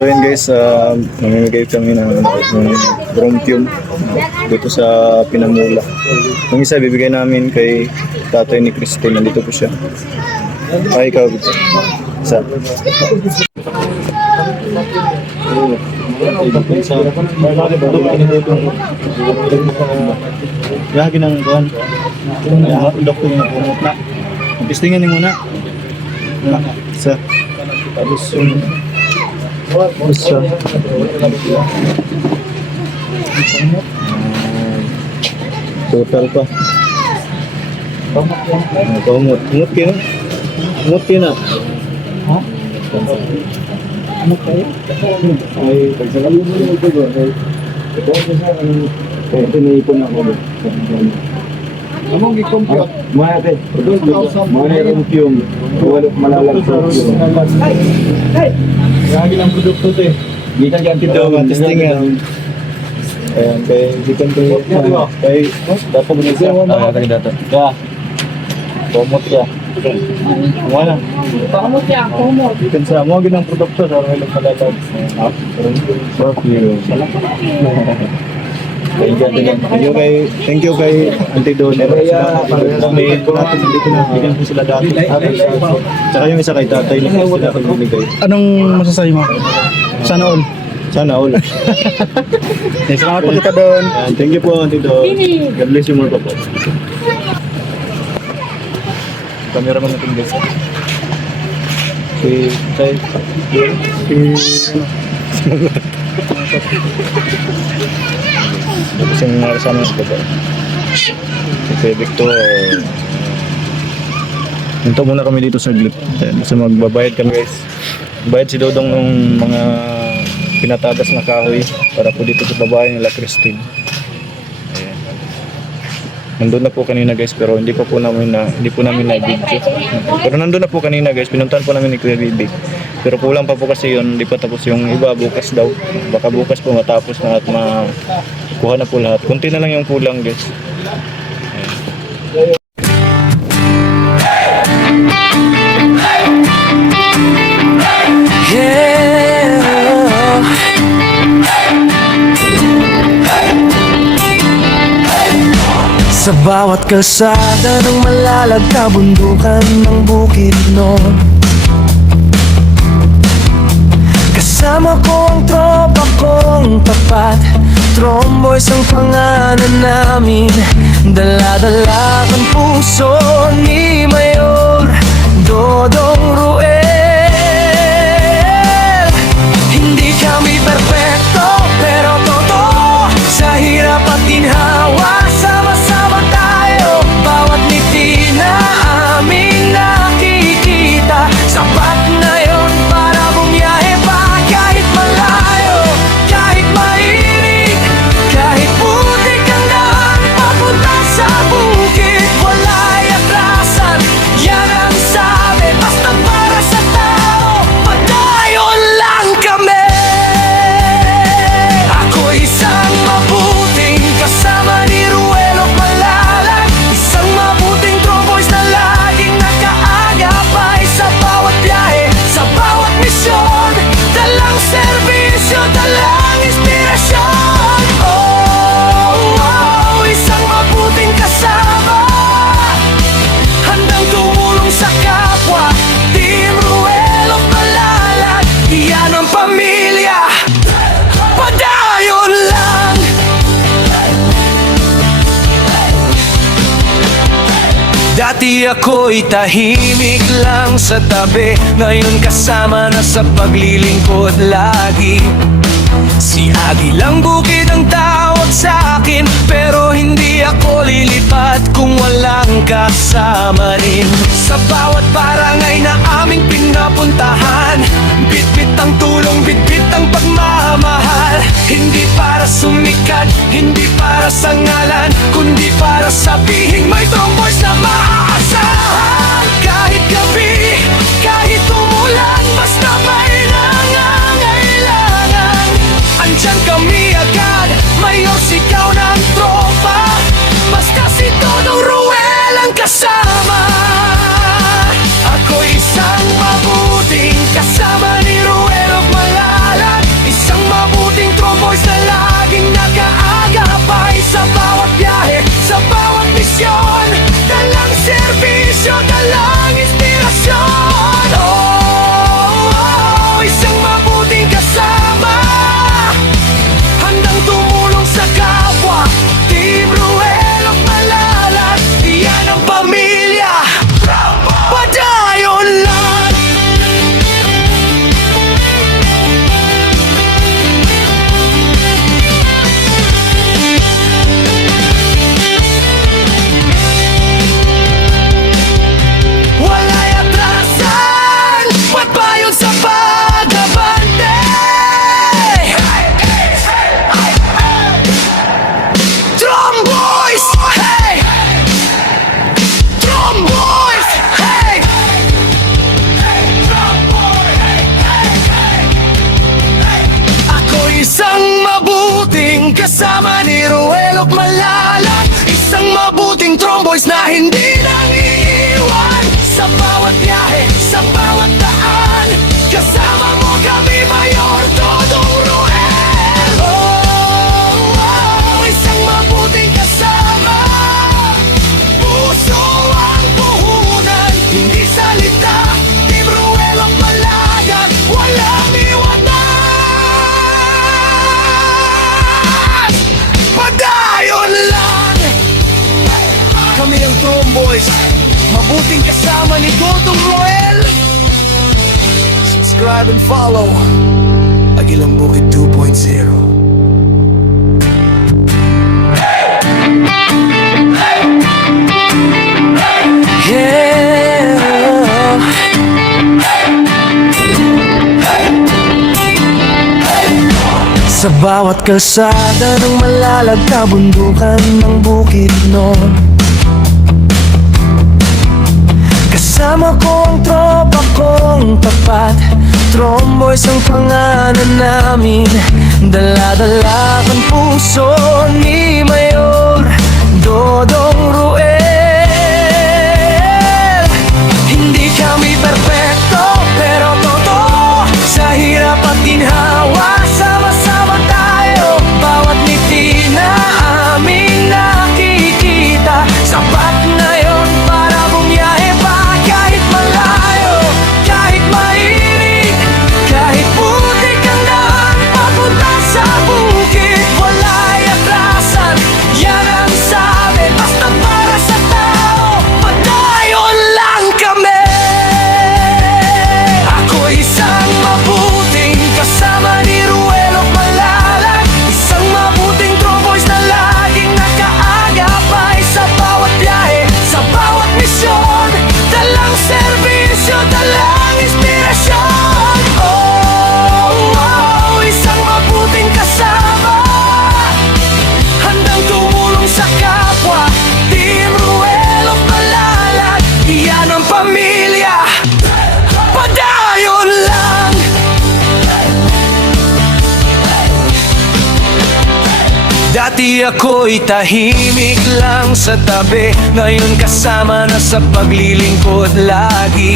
So yun guys, namimigay kami ng bronchium dito sa Pinamula. Yung isa bibigay namin kay tatay ni Christine, nandito po siya. Ay, ikaw dito. Isa. Yagi ng kuhan. Doktor yung pumot na. Pistingan niyo muna. Isa. Tapos yung isa. Total pa. Pumot. Pumot kayo? Pumot kayo na. Ha? Ano kayo? Ay, pagsakalun mo yung ito. Ito pinaipon ako. Anong i-compute? Mga natin. Mga yung walang malalag sa yung. Lagi ng produkto ito eh. Di ka dyan ito, testingan. Ayan, kay Gikan to. Kay dato mo siya. Kay dato. Ya. Komot ya. Wala. Komot ya, komot. Gikan sa mo ginang produkto sa walang malalag. Perfume. Thank you kay Auntie Don. May natin dito na bigyan ko sila dati. Tsaka yung isa kay tatay na sila ko binigay. Anong masasabi mo? Sana all. Sana all. Salamat po kita doon. Thank you po Auntie Don. God bless you more po. Cameraman natin guys. Si Tay. Tapos yung mga kasama sa baba. Si Kuya Victor. Hinto muna kami dito sa glip. Kasi magbabayad kami guys. Bayad si Dodong ng mga pinatagas na kahoy para po dito sa babae nila Christine. Ayan. Nandun na po kanina guys pero hindi po namin na-video. Pero nandun na po kanina guys, pinuntahan po namin ni Kuya Bibi. Pero kulang pa po kasi yun, hindi pa tapos yung iba, bukas daw. Baka bukas po matapos na at makuha na po lahat. Kunti na lang yung kulang guys. Ayan. Sa bawat kalsada ng malalag kabundukan ng bukid noon, kasama ko ang tropa kong tapat. Tromboys ang pangalan namin, dala-dala ang puso ni Mayor Dodong Ruel. Hindi kami perfecto pero totoo, sa hirap at ginhawa sama-sama tayo. Bawat ngiti na aming nakikita, sapat na yon para bumiyahe pa. Kahit malayo, kahit mainit, kahit putik ang daan papunta sa bukid, wala'y atrasan, yan ang sabi. Basta para sa tao, padayo lang kami. Ako isang mabuting kasama ni Ruelo Malalag, isang mabuting tromboys na laging nakaagapay sa bawat biyahe, sa bawat misyon. Dalang serbisyo, dalang inspirasyon. Oh, isang mabuting kasama, handang tumulong sa kapwa. Team Ruelo Malalag, iyan ang pamilya. Padayon lang. Dati ako'y tahimik lang sa tabi, ngayon kasama na sa paglilingkod lagi. Si Agilang Bukid ang tawag sa akin, pero hindi ako lilipat kung walang kasama rin. Sa bawat barangay na aming pinapuntahan, bitbit ang tulong, bitbit ang pagmamahal. Hindi para sumikat, hindi para sa ngalan, kundi para sabihin may tromboys na maaasahan. Kahit gabi, kahit umulan, basta may nangangailangan, andyan kami agad. Mayor, sigaw ng tropa, basta si Dodong Ruel ang kasama. Ako isang mabuting kasama ni Ruel Malalag, kasama ni Ruel at Malalag. Isang mabuting tromboys na hindi nang iiwan sa bawat biyahe, sa bawat daan. Kasama mo kami, Mayor Dodong Ruel. Isang mabuting kasama. Puso ang puhunan, hindi salita. Team Ruel at Malalag, walang iwanan. Padayon lang. Kami ang Tromboys, mabuting kasama ni Dodong Ruel. Subscribe and follow Agilang Bukid 2.0. Sa bawat kalsada ng Malalag, kabundukan ng bukid nun, kasama ko ang tropa kong tapat. Tromboys ang pangalan namin, dala-dala ang puso ni Mayor Dodong Ruel. Hindi kami perfecto, pero totoo. Sa hirap at ginhawa, sama-sama tayo. Bawat ngiti na aming nakikita, sapat na yon para bumiyahe pa. Kahit malayo, kahit mainit, kahit putik ang daan papunta sa bukid, wala'y atrasan. Yan ang sabi, basta para sa tao, padayon lang kami. Ako'y isang mabuting kasama ni Ruel at Malalag. Isang mabuting Tromboys na laging nakaagapay sa bawat biyahe, sa bawat misyon. Dalang serbisyo, dalang inspirasyon. Isang mabuting kasama, handang tumulong sa kapwa. Team Ruel at Malalag, iyan ang pamilya. Padayon lang. Dati ako'y tahimik lang sa tabi, ngayon kasama na sa paglilingkod lagi.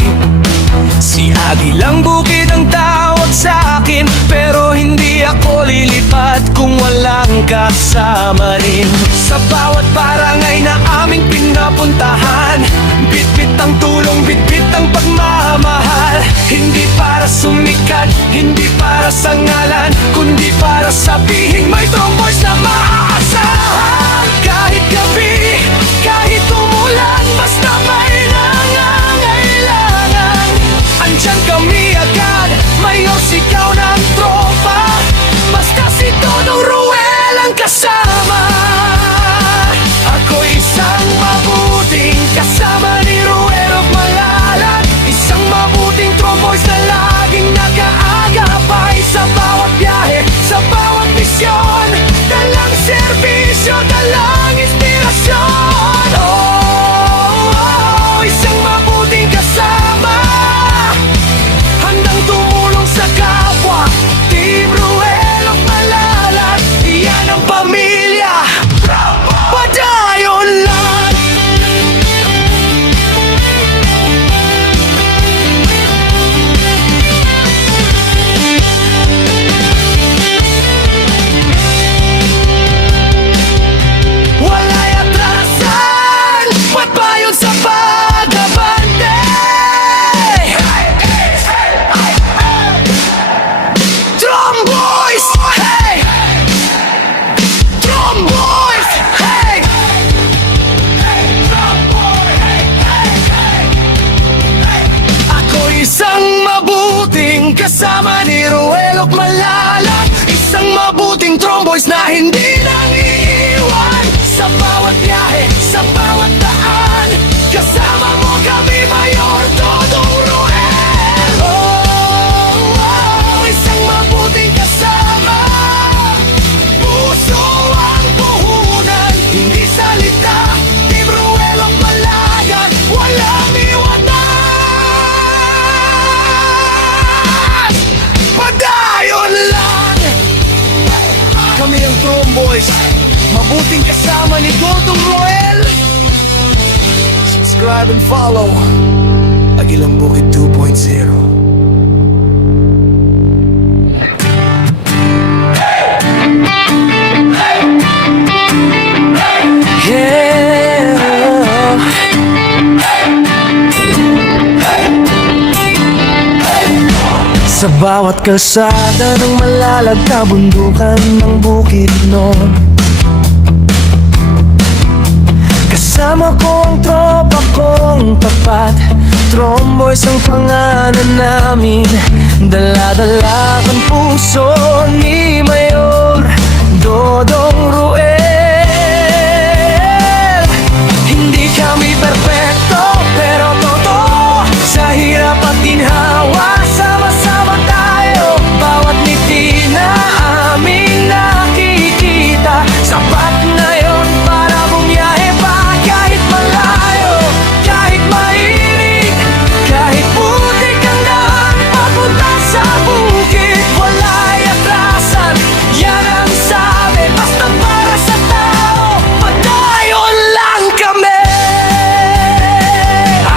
Si Agilang Bukid ang tawag sa akin, pero hindi ako lilipat kung walang kasama rin. Sa bawat barangay na aming pinapuntahan, bitbit ang tulong, bitbit ang pagmamahal. Hindi para sumikat, hindi para sa ngalan, kundi para sabihin may Tromboys na maaasahan. Kahit gabi, kahit umulan, basta may nangangailangan, andyan kami agad. Mayor, sigaw ng tropa, basta si Dodong Ruel ang kasama. Ako isang mabuting kasama ni Ruel at Malalag. Isang mabuting Tromboys na laging nakaagapay sa bawat biyahe, sa bawat misyon. Dalang serbisyo, dalang inspirasyon. Isang mabuting kasama, handang tumulong sa kapwa. Team Ruel at Malalag, iyan ang pamilya. Padayon lang. Wala'y atrasan, pagbayon sa pag-abante. Tromboys! Hey! Tromboys! Hey! Ako isang mabuting kasama ni Ruel at Malalag. Isang mabuting Tromboys na hindi nang iiwan sa bawat biyahe, sa bawat daan. Kasama mo kami, Mayor Dodong Ruel. Isang mabuting kasama. Puso ang puhunan, hindi salita. Team Ruel at Malalag, walang iwanan. Padayon lang. Kami kami ang Tromboys, mabuting kasama ni Dodong Roel. Subscribe and follow Agilang Bukid 2.0. Sa bawat kalsada ng malalagkabundukan ng bukid noon, kasama ko ang tropa kong tapat. Tromboys ang pangalan namin, dala-dala ang puso ni Mayor Dodong Roel. Hindi kami perpekto pero totoo, sa hirap at ginhawa sama-sama tayo. Bawat ngiti na aming nakikita, sapat na yon para bumiyahe pa. Kahit malayo, kahit mainit, kahit putik ang daan papunta sa bukid, wala'y atrasan, yan ang sabi. Basta para sa tao, padayon lang kami.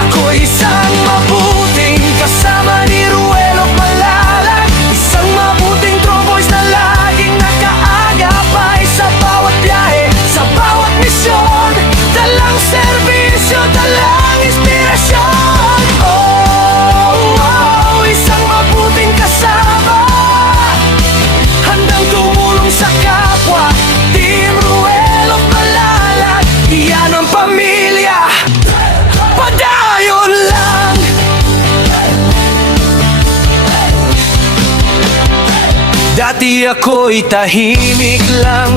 Ako isang mabuting kasama ni Ruel of Malalag, isang mabuting Tromboys na laging nakaagapay sa bawat biyahe, sa bawat misyon. Dalang serbisyo, dalang inspirasyon. Oh, oh, isang mabuting kasama, handang tumulong sa kapwa. Team Ruel of Malalag, iyan ang pamilya. Padayon lang. Dati ako'y tahimik lang